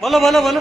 बोलो बोलो बोलो।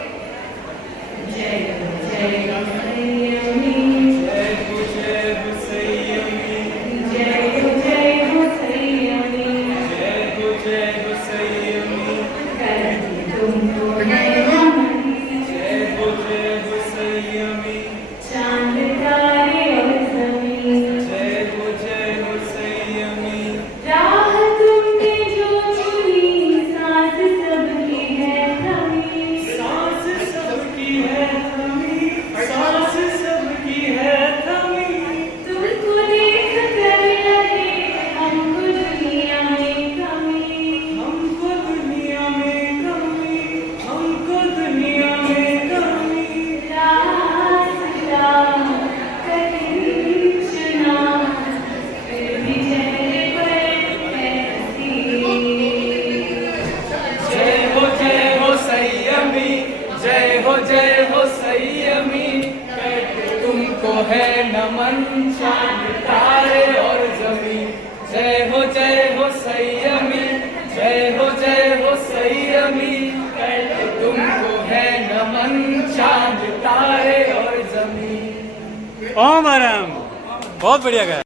जय हो संयमी, तुमको है नमन चांद तारे और जमीन। जय हो संयमी, जय हो संयमी, तुमको है नमन चांद तारे और जमीन। ओम आराम, बहुत बढ़िया गाया।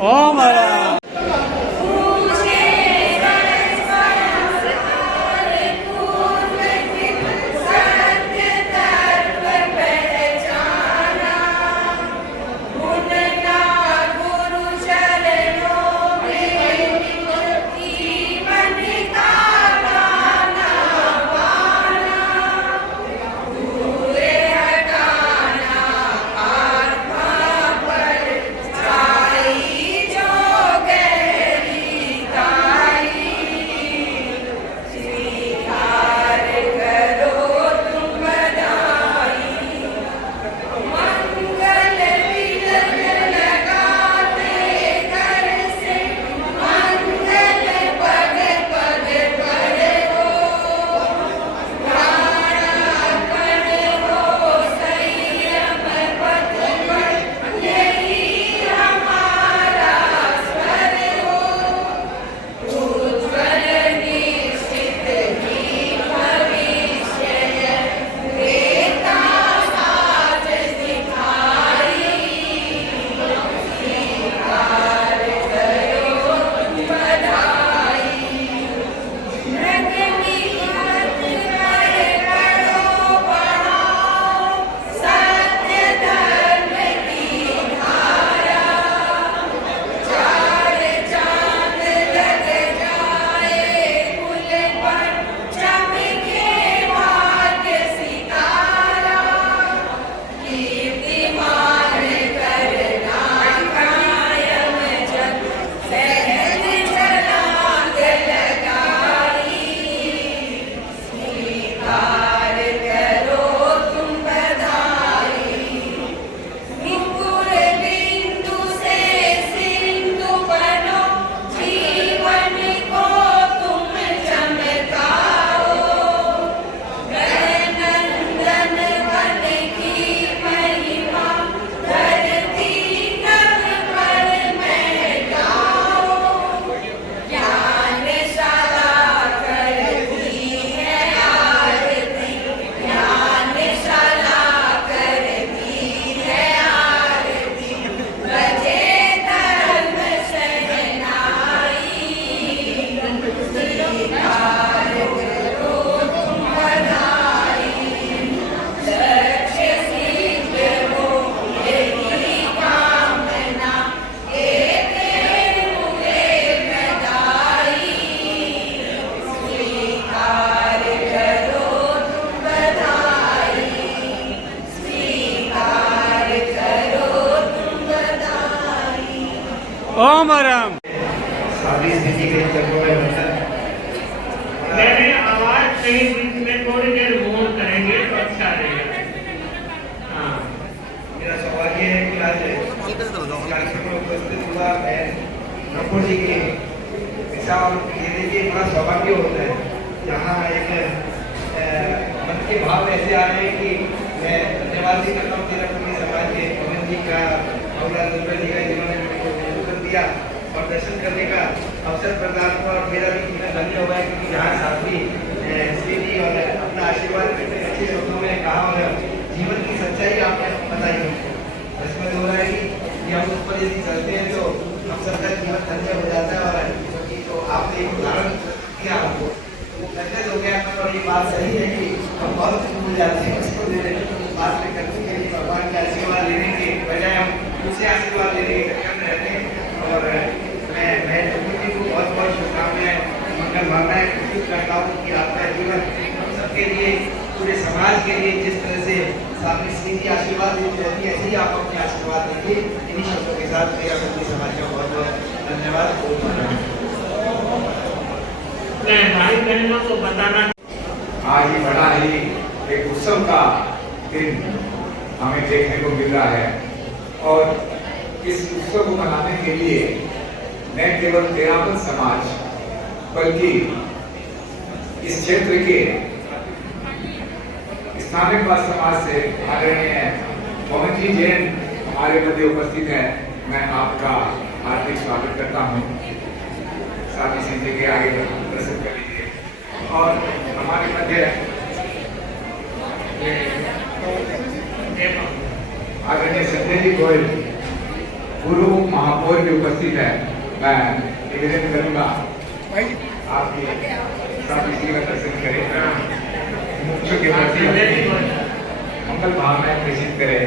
ओम आराम। ओम राम। शादी स्थिति के चक्रों में बंधन मैंने आवाज कहीं बीच में थोड़ी देर मोड़ करेंगे तो अच्छा रहेगा। हाँ, मेरा सौभाग्य है कि आज कार्यक्रम में उपस्थित हुआ मैं नकुल जी के विशाल देने के बड़ा सौभाग्य होता है, जहाँ एक मन के भाव ऐसे आ रहे हैं कि मैं धन्यवाद भी करता हूँ तेरापुरी समाज के पवन जी का और दुर्गा जी का, जिन्होंने मुझे कर दिया और दर्शन करने का अवसर प्रदान हुआ। और मेरा भी जीवन धन्य हुआ है, क्योंकि जहाँ साथी श्री जी और अपना आशीर्वाद अच्छे शब्दों में कहा और जीवन की सच्चाई आपने बताई है, इसमें हो रहा है कि हम उस पर यदि चलते हैं तो हम सबका जीवन धन्य हो जाता है। और तो आपने एक उदाहरण दिया हमको, धन्य हो गया। और ये बात सही है कि हम बहुत कुछ भूल जाते हैं, उसको बात में करने के लिए भगवान का आशीर्वाद लेने के बजाय हम दूसरे आशीर्वाद लेने के चक्कर में रहते हैं। और मैं ठाकुर जी को बहुत बहुत शुभकामनाएं, मंगल भावनाएं अर्पित करता हूँ कि आपका जीवन हम सबके लिए, पूरे समाज के लिए जिस तरह से सामने श्री जी आशीर्वाद देती रहती है, ऐसे ही आप अपने आशीर्वाद दीजिए। इन्हीं शब्दों के साथ मेरा अपनी समाज का बहुत बहुत धन्यवाद। मैं भाई बहनों को बताना, आज ये बड़ा ही एक उत्सव का दिन हमें देखने को मिल रहा है। और इस उत्सव को मनाने के लिए न केवल तेरापन समाज बल्कि इस क्षेत्र के स्थानीय समाज से आदरणीय पवन जी जैन हमारे मध्य उपस्थित है। मैं आपका हार्दिक स्वागत करता हूँ। साथ ही सीधे के आगे प्रस्तुत कर लीजिए। और हमारे मध्य आदरणीय संजय जी गोयल पूर्व महापौर भी उपस्थित है। मैं निवेदन करूंगा आपकी साथी का दर्शन करें, मुख्य के प्रति मंगल भावनाएं प्रेषित करें।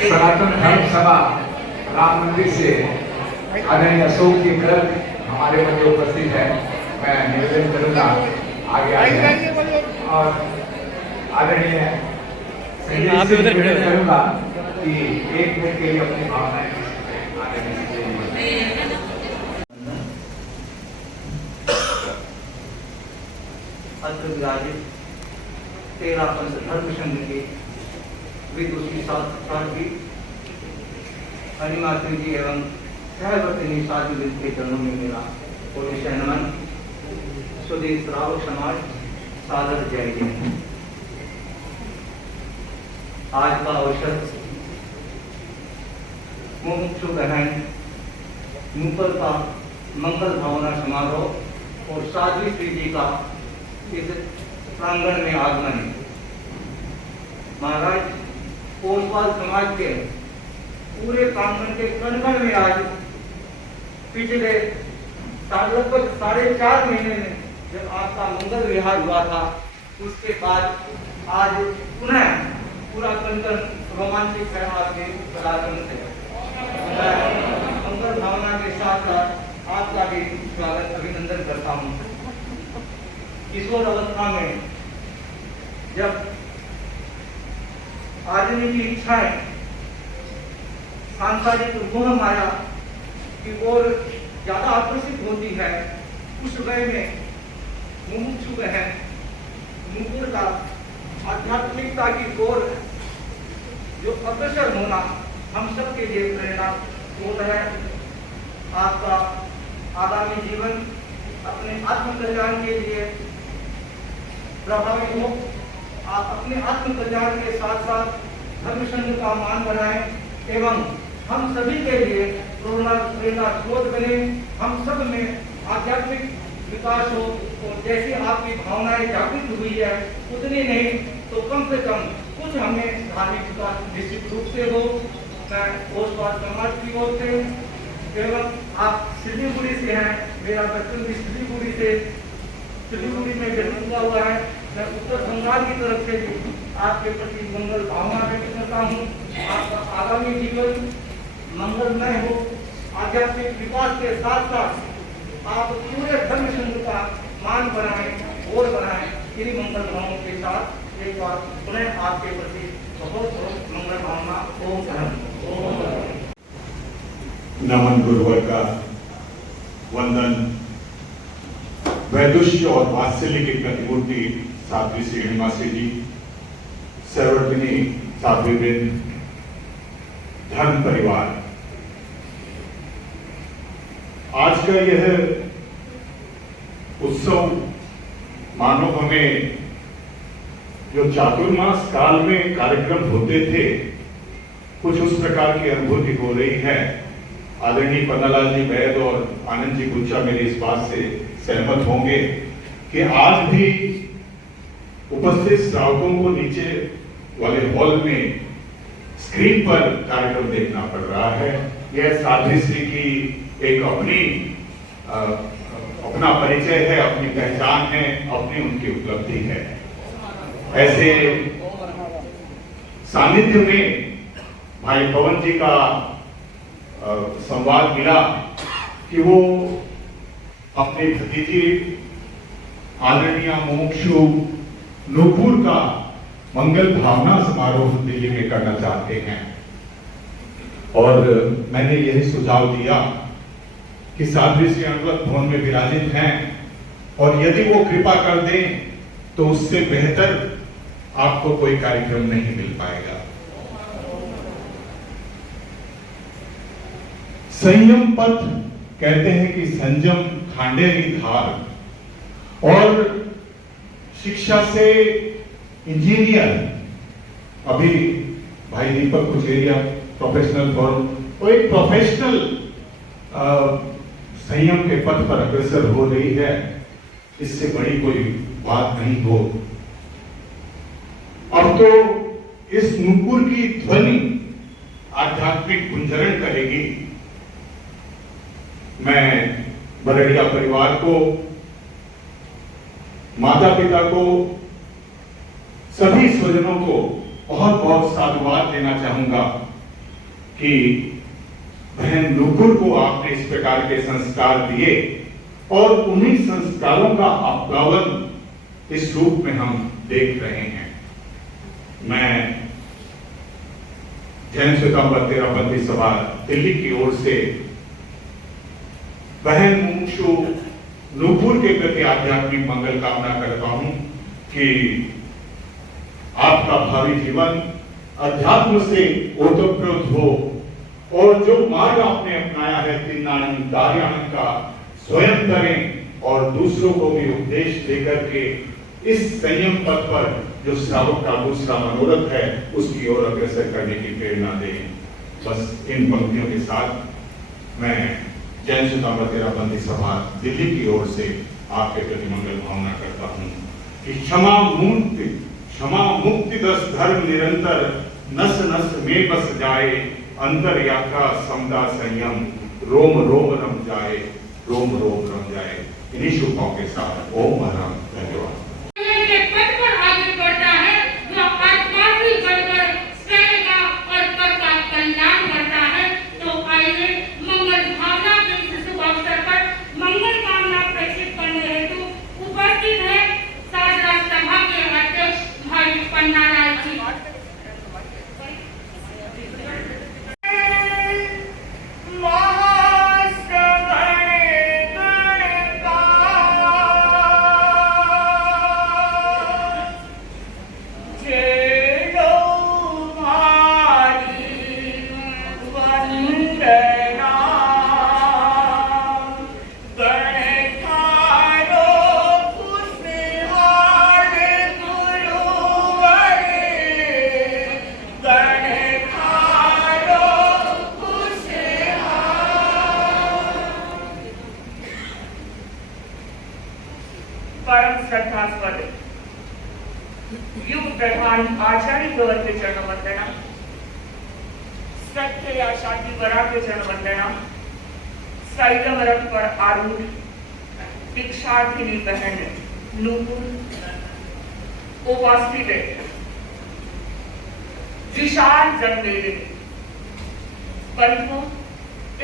सनातन धर्म सभा राम मंदिर से आदरणीय अशोक जी गर्ग हमारे मध्य उपस्थित है। मैं निवेदन करूंगा आगे आ जाए। और आदरणीय आप भी उधर खड़े हो जाओ। करूंगा कि एक मिनट के लिए अपनी भावनाएं अंतर्विराजित तेरापन धर्म संघ के विदुषी साथी हरिमा सिंह जी एवं सहवर्तिनी साधु के चरणों में मेरा पुण्य नमन। स्वदेश श्रावक समाज सादर जय जय। आज का अवसर मुमुक्षु बहन नूपुर का मंगल भावना समारोह और साध्वी श्री जी का इस प्रांगण में आगमन। महाराज कोसवाल समाज के पूरे प्रांगण के कण में आज पिछले लगभग 4.5 महीने में जब आपका मंगल विहार हुआ था, उसके बाद आज पुनः पूरा कण रोमांचित है आपके पदार्पण से। मंगल भावना के साथ साथ आपका भी स्वागत अभिनंदन करता हूँ। किशोर अवस्था में जब आदमी की इच्छाएं सांसारिक मोह माया की ओर ज्यादा आकर्षित होती है, उस समय में मुमुक्षु है नूपुर का आध्यात्मिकता की ओर जो अग्रसर होना हम सब के लिए प्रेरणा होता है। आपका आगामी जीवन अपने आत्म कल्याण के लिए प्रभावी हो। आप अपने आत्म कल्याण के साथ साथ धर्म संघ का मान बढ़ाएं एवं हम सभी के लिए प्रेरणा स्रोत बने। हम सब में आध्यात्मिक विकास हो और जैसी आपकी भावनाएं जागृत हुई है उतनी नहीं तो कम से कम कुछ हमें धार्मिक विकास निश्चित रूप से हो। मैं कोसवाल समाज की ओर से एवं आप सिलीगुड़ी से हैं, मेरा बचपन भी सिलीगुड़ी में जन्म हुआ है। मैं उत्तर बंगाल की तरफ से भी आपके प्रति मंगल भावना व्यक्त करता हूँ। आपका आगामी जीवन मंगलमय हो। आध्यात्मिक विकास के साथ साथ आप पूरे धर्म संघ का मान बनाएं और बनाएं। इन्हीं मंगल भावों के साथ एक बार पुनः आपके प्रति बहुत बहुत मंगल भावना। ओम धर्म ओम। नमन गुरुवर का वंदन। वैदुष्य और वात्सल्य की प्रतिमूर्ति साध्वी श्री हिमाश्री जी, सर्वजनी साध्वी वृंद, धर्म परिवार, आज का यह उत्सव मानो हमें जो चातुर्मास काल में कार्यक्रम होते थे कुछ उस प्रकार की अनुभूति हो रही है। आदरणीय पन्नालाल जी वैद और आनंद जी गुच्छा मेरी इस बात से सहमत होंगे कि आज भी उपस्थित श्रावकों को नीचे वाले हॉल में स्क्रीन पर कार्यक्रम देखना पड़ रहा है। यह साध्वी श्री की एक अपना परिचय है, अपनी पहचान है, अपनी उनकी उपलब्धि है। ऐसे सानिध्य में भाई पवन जी का संवाद मिला कि वो अपने भतीजी आदरणीय मुमुक्षु नूपुर का मंगल भावना समारोह दिल्ली में करना चाहते हैं और मैंने यही सुझाव दिया कि साध्वी श्री अनवरत भवन में विराजित हैं और यदि वो कृपा कर दें तो उससे बेहतर आपको कोई कार्यक्रम नहीं मिल पाएगा। संयम पथ कहते हैं कि संयम खांडेरी धार, और शिक्षा से इंजीनियर, अभी भाई दीपक कुचेरिया प्रोफेशनल फॉर्म, वो एक प्रोफेशनल संयम के पथ पर अग्रसर हो रही है। इससे बड़ी कोई बात नहीं हो। अब तो इस नूपुर की ध्वनि आध्यात्मिक गुंजरण करेगी। मैं बरड़िया परिवार को, माता पिता को, सभी स्वजनों को बहुत बहुत साधुवाद देना चाहूंगा कि बहन नूपुर को आपने इस प्रकार के संस्कार दिए और उन्हीं संस्कारों का अपलावन इस रूप में हम देख रहे हैं। मैं जैन श्वेतांबर तेरापंथी सभा दिल्ली की ओर से बहन मुमुक्षु नूपुर के प्रति आध्यात्मिक मंगल कामना करता हूं कि आपका भावी जीवन अध्यात्म से ओतप्रोत हो और जो मार्ग आपने अपनाया है तिन्नाणन दार्याणन का स्वयं करें और दूसरों को भी उपदेश देकर के इस संयम पथ पर जो श्रावक का दूसरा मनोरथ है उसकी ओर अग्रसर करने की प्रेरणा दें। बस इन पंक्तियों के साथ मैं जैन श्वेतांबर तेरापंथी सभा दिल्ली की ओर से आपके प्रति मंगल भावना करता हूं कि क्षमा मुक्ति दस धर्म निरंतर नस नस में बस जाए, अंतर यात्रा समदा संयम रोम रोम रम जाए, रोम रोम रम जाए। इन्हीं शुभकामनाओं के साथ ओम हरम। धन्यवाद। परम श्रद्धास्पद युग प्रधान आचार्य गौर के चरण वंदना, सत्य आशा की वरा के चरण वंदना, सैलम रथ पर आरूढ़ दीक्षार्थिनी बहन नूपुर उपस्थित है। विशाल जगमेले परंतु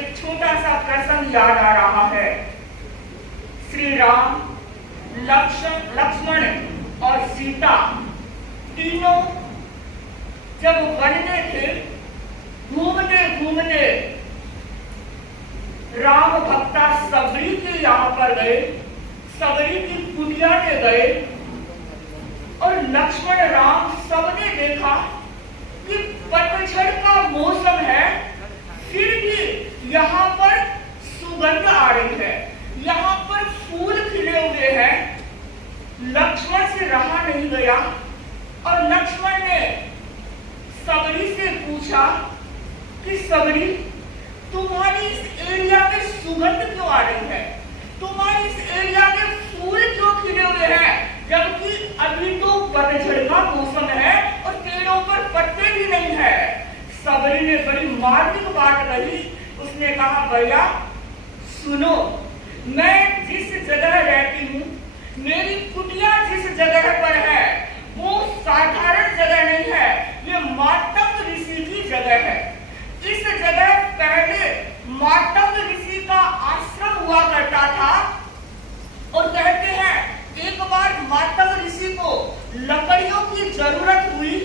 एक छोटा सा प्रसंग याद आ रहा है। श्री राम लक्ष्मण और सीता तीनों जब वन में थे, घूमते घूमते राम भक्ता सबरी के यहाँ पर गए, सबरी की कुटिया में गए और लक्ष्मण राम सबने देखा कि पतझड़ का मौसम है, फिर भी यहाँ पर सुगंध आ रही है, यहाँ पर फूल खिले हुए हैं। लक्ष्मण से रहा नहीं गया और लक्ष्मण ने सबरी से पूछा कि सबरी, तुम्हारी इस एरिया में सुगंध क्यों आ रही है, तुम्हारी इस एरिया में फूल क्यों खिले हुए हैं, जबकि अभी तो पतझड़ का मौसम है और पेड़ों पर पत्ते भी नहीं है। सबरी ने बड़ी मार्मिक बात कही, उसने कहा भैया सुनो, मैं जिस जगह रहती हूँ, मेरी कुटिया जिस जगह पर है वो साधारण जगह नहीं है, ये मातंग ऋषि की जगह है। इस जगह पहले मातंग ऋषि का आश्रम हुआ करता था और कहते हैं एक बार मातंग ऋषि को लकड़ियों की जरूरत हुई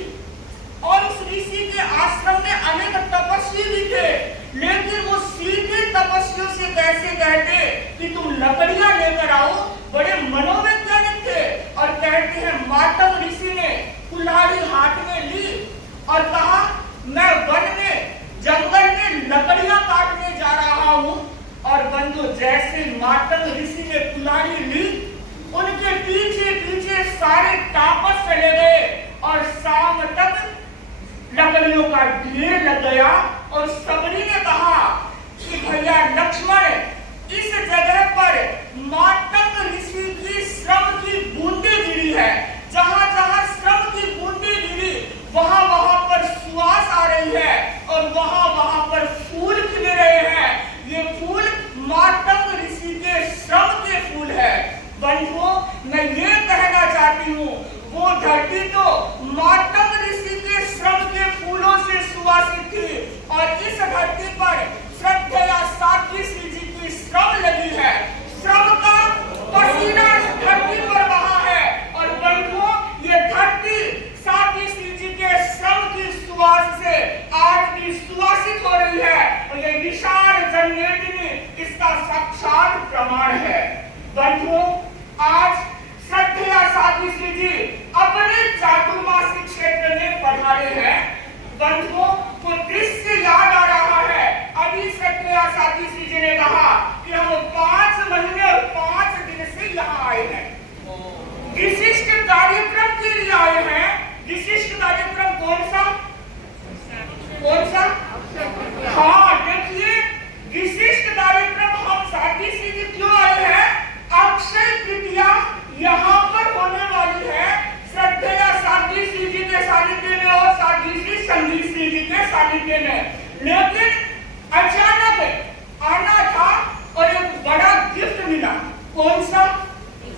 और उस ऋषि के आश्रम में अनेक तपस्वी भी थे, लेकिन वो सीधे तपस्वियों से कैसे कहते कि तुम लकड़ियां लेकर आओ, बड़े मनोवैज्ञानिक थे। और कहते हैं मातंग ऋषि ने कुल्हाड़ी हाथ में ली और कहा मैं वन में जंगल में लकड़ियां काटने जा रहा हूं। और बंधु जैसे मातंग ऋषि ने कुल्हाड़ी ली, उनके पीछे पीछे सारे तापस चले गए और शाम तक लकड़ियों का ढेर लग गया। और सबरी ने कहा कि भैया लक्ष्मण, इस जगह पर मातंग ऋषि की श्रम की बूंदे गिरी है, जहां जहां श्रम की बूंदे गिरी वहां वहां पर सुवास आ रही है और वहां वहां पर फूल खिल रहे हैं। ये फूल मातंग ऋषि के श्रम के फूल है। बंधुओं, मैं ये कहना चाहती हूँ, वो धरती तो मातंग ऋषि के श्रम के फूलों से सुवासित थी और इस धरती पर श्रद्धेया साध्वी श्री जी की श्रम लगी है, श्रम का पसीना धरती पर बहा है। और बंधुओं, ये धरती साध्वी श्री जी के श्रम की सुवास से आज भी सुवासित हो रही है और ये विशाल जन्मेदिनी इसका साक्षात प्रमाण है। बंधुओं, आज श्रद्धेया साध्वी श्री जी अपने चातुर्मासिक क्षेत्र में पधारे हैं। बंधुओं को दृश्य याद आ रहा है। अभी श्रद्धेया साध्वी श्री जी ने कहा कि हम 5 महीने और 5 दिन से यहाँ आए हैं, विशिष्ट कार्यक्रम के लिए आए हैं। विशिष्ट कार्यक्रम कौन सा? हाँ, देखिए, विशिष्ट कार्यक्रम हम साध्वी श्री जी क्यों आए हैं? अक्षय तृतीया यहाँ पर होने वाली है, श्रद्धेया साध्वी श्री जी के सानिध्य में और साध्वी श्री संगीत श्री जी के सानिध्य में। लेकिन अचानक आना था और एक बड़ा गिफ्ट मिला। कौन सा?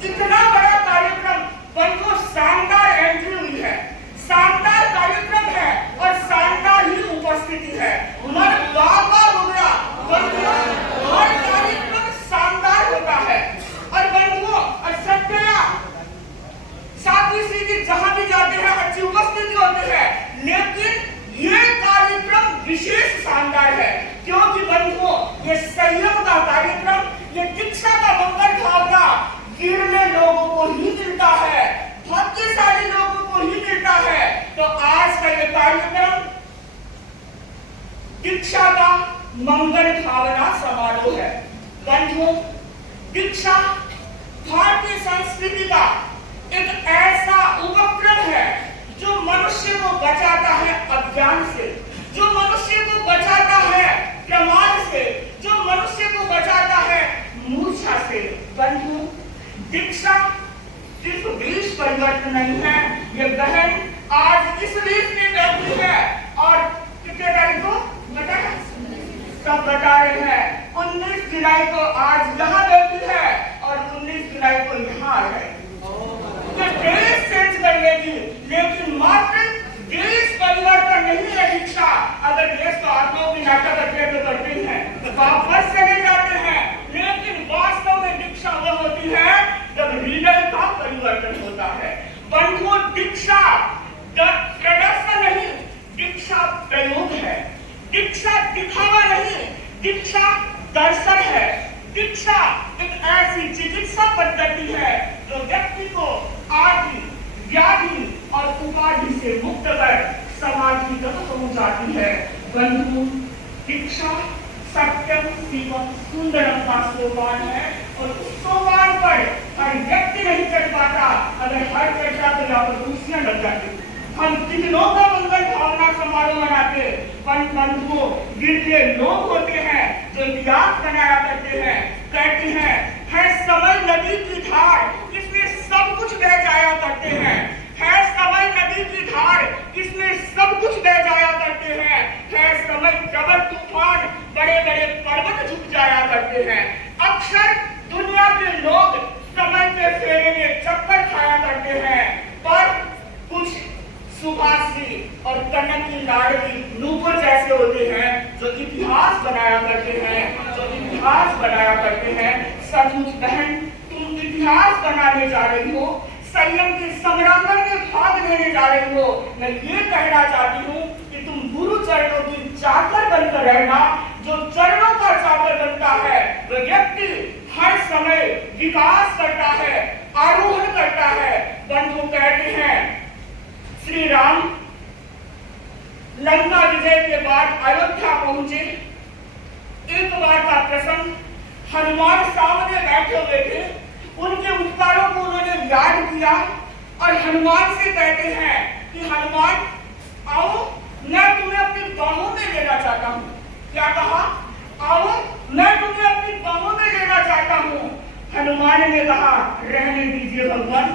इतना बड़ा कार्यक्रम, बंधु शानदार एंट्री हुई है, शानदार कार्यक्रम है और शानदार ही उपस्थिति है। मन बाबा हो गया। बंधुओं, हर कार्यक्रम शानदार होता है और बंधुओं, श्रद्धेया साध्वी श्री जी जहां भी जाते हैं अच्छी उपस्थिति होती है, लेकिन ये कार्यक्रम विशेष शानदार है क्योंकि बंधुओं, ये संयम का कार्यक्रम, ये दीक्षा का मंगल भावना गिरने लोगों को ही मिलता है, भाग्यशाली लोगों को ही मिलता है। तो आज का ये कार्यक्रम दीक्षा का मंगल भावना समारोह है। बंधुओं, दीक्षा भारतीय संस्कृति का एक ऐसा उपक्रम है जो मनुष्य को बचाता है अज्ञान से, जो मनुष्य को बचाता है प्रमाद से, जो मनुष्य को बचाता है मूर्छा से। बंधु, दीक्षा सिर्फ वेश परिवर्तन नहीं है। ये बहन आज इस वेश में बैठी है और कितने तारीख को बता है? सब बता रहे हैं 19 जुलाई को आज यहाँ बैठी है और 19 जुलाई को यहाँ है। ये देश चेंज कर लेगी, लेकिन मात्र देश परिवर्तन नहीं है दीक्षा। अगर देश को आत्माओं की नाटक करते तो करते हैं, वापस चले जाते हैं, लेकिन वास्तव में दीक्षा वह होती है जब हृदय का परिवर्तन होता है। बंधुओं, दीक्षा प्रदर्शन नहीं, दीक्षा प्रयोग है। दीक्षा दिखावा नहीं, दीक्षा दर्शन है। दीक्षा एक ऐसी चिकित्सा पद्धति है जो व्यक्ति को आदि, व्याधि और उपाधि से मुक्त कर समाधि तक पहुंचाती है। बंधु, दीक्षा सत्यम शिवम सुंदरम का सोपान है और उस सोपान पर हर व्यक्ति नहीं चढ़ पाता। अगर हर चढ़ता तो यहाँ पर कुर्सियां लग जाती। हम कितनों का मंगल भावना समारोह मनाते, बंधुओं गिरते लोग होते हैं जो इतिहास बनाया करते हैं, कहते हैं है समय नदी की धार इसमें सब कुछ बह जाया करते हैं। है समय नदी की धार इसमें सब कुछ बह जाया करते हैं। है समय प्रबल तूफान बड़े बड़े पर्वत झुक जाया करते हैं। अक्सर दुनिया के लोग समय के फेरे में चक्कर खाया करते हैं, पर कुछ सुभाषी और कनक की लाडली नूपुर जैसे होते हैं जो इतिहास बनाया करते हैं, जो इतिहास बनाया करते हैं। सचमुच बहन, तुम इतिहास बनाने जा रही हो, संयम के संग्रामन में भाग लेने जा रही हो। मैं ये कहना चाहती हूँ कि तुम गुरु चरणों की चाकर बनकर रहना। जो चरणों का चाकर बनता है वह व्यक्ति हर समय विकास करता है, आरोहण करता है। बंधु कहते हैं श्री राम लंका विजय के बाद अयोध्या पहुंचे। एक बार का प्रसंग, हनुमान सामने बैठे हुए थे, उनके उपकारों को उन्होंने याद किया और हनुमान से कहते हैं कि हनुमान आओ, मैं तुम्हें अपनी बाहों में लेना चाहता हूँ। क्या कहा? आओ, मैं तुम्हें अपनी बाहों में लेना चाहता हूँ। हनुमान ने कहा रहने दीजिए भगवान।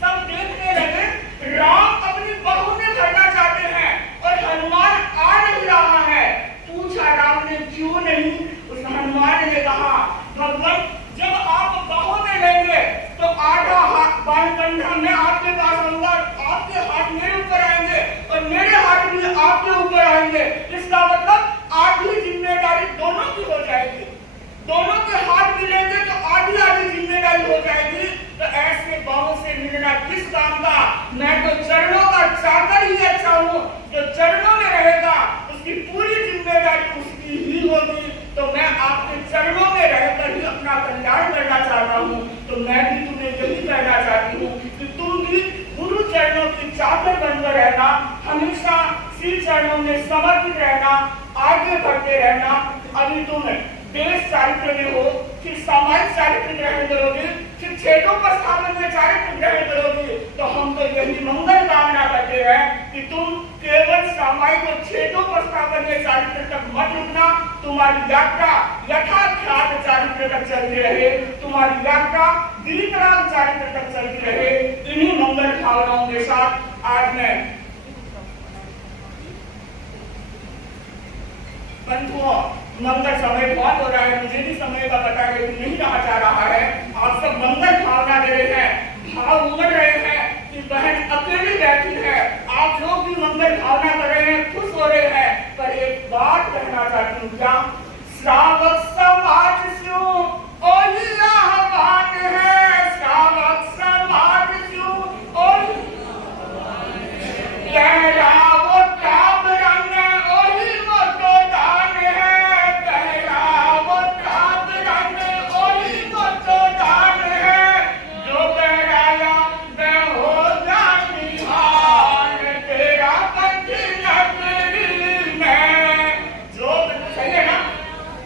सब देखने लगे, राम अपनी बाहों में भरना चाहते हैं और हनुमान आ नहीं रहा है। पूछा राम ने क्यों नहीं? उस हनुमान ने कहा भगवान, जब आप बाहों में लेंगे तो आधा हाथ बाएं कंधा में आपके पास आऊंगा, आपके हाथ मेरे ऊपर आएंगे और मेरे हाथ भी आपके ऊपर आएंगे। इसका मतलब आधी जिम्मेदारी दोनों की हो जाएगी। दोनों के हाथ मिलेंगे तो आधी आधी जिम्मेदारी हो जाएगी। तो ऐसे बाहों से मिलना किस काम का? मैं तो चरणों का चाकर ही अच्छा हूँ। जो चरणों में रहेगा उसकी पूरी जिम्मेदारी उसकी ही होगी। तो मैं आपके चरणों में रहकर ही अपना कल्याण करना चाहता हूँ। तो मैं भी तुम्हें यही कहना चाहती हूँ कि तुम भी गुरु चरणों की चाकर बनकर रहना, हमेशा श्री चरणों में समर्पित रहना, आगे बढ़ते रहना। अभी तुम देश चारित्र में हो, फिर सामाजिक चारित्र ग्रहण करोगे, फिर क्षेत्रों पर स्थापन में चारित्र ग्रहण करोगे। तो हम तो यही मंगल कामना करते हैं कि तुम केवल सामाजिक और क्षेत्रों पर स्थापन में चारित्र तक मत रुकना। तुम्हारी यात्रा यथाख्यात चारित्र तक चलती रहे, तुम्हारी यात्रा दीर्घराम चारित्र तक चलती रहे। इन्हीं मंगल भावनाओं के साथ आज मैं बंधुओं, मंगल समय बहुत हो रहा है, मुझे भी समय का पता है कि नहीं रहा जा रहा है। आप सब मंगल भावना दे रहे हैं, भाव उमड़ रहे हैं कि बहन अकेली बैठी है। आप लोग भी मंगल भावना कर रहे हैं, खुश हो रहे हैं। पर एक बात कहना चाहती हूँ, क्या श्रावक समाज क्यों ओही आह्वान है? श्रावक समाज क्यों ओही लहरावो ताप रंग ओही मोटो दान है। लहरावो ताप रंग ओही मोटो दान है। जो बहराया मैं हो जानी हार, तेरा पंथी नगरी में। जो सही है ना?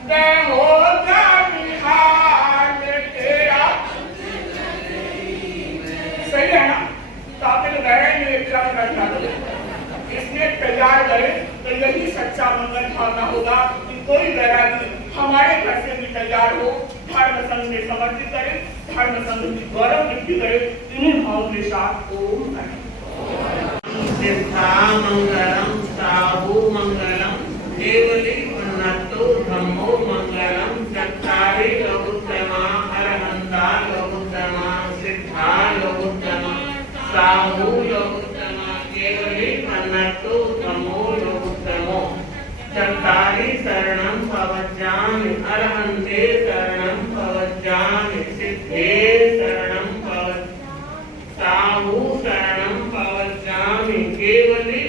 मैं हो जानी हार, तेरा सही है ना? तो आपने तो बहराई में एक क्रम रखा इसने तैयार करे तो यही सच्चा मंगल भावना होगा कि कोई वैरागी हमारे घर से भी तैयार हो, धर्म संघ में समर्पित करे, धर्म संघ की गौरव वृद्धि करे। इन्हीं भाव के साथ ओम सिद्धा मंगलम साहु मंगलम केवली उन्नतो धम्मो मंगलम चत्तारि लोकोत्तमा अरहंता लोकोत्तमा सिद्धा लोकोत्तमा साहु लोकोत्तमा केवली उन्नतो धम्मो लोकोत्तमो चत्तारि शरणं भवज्जामि अरहन्ते शरणं भवज्जामि सिद्धे शरणं देवती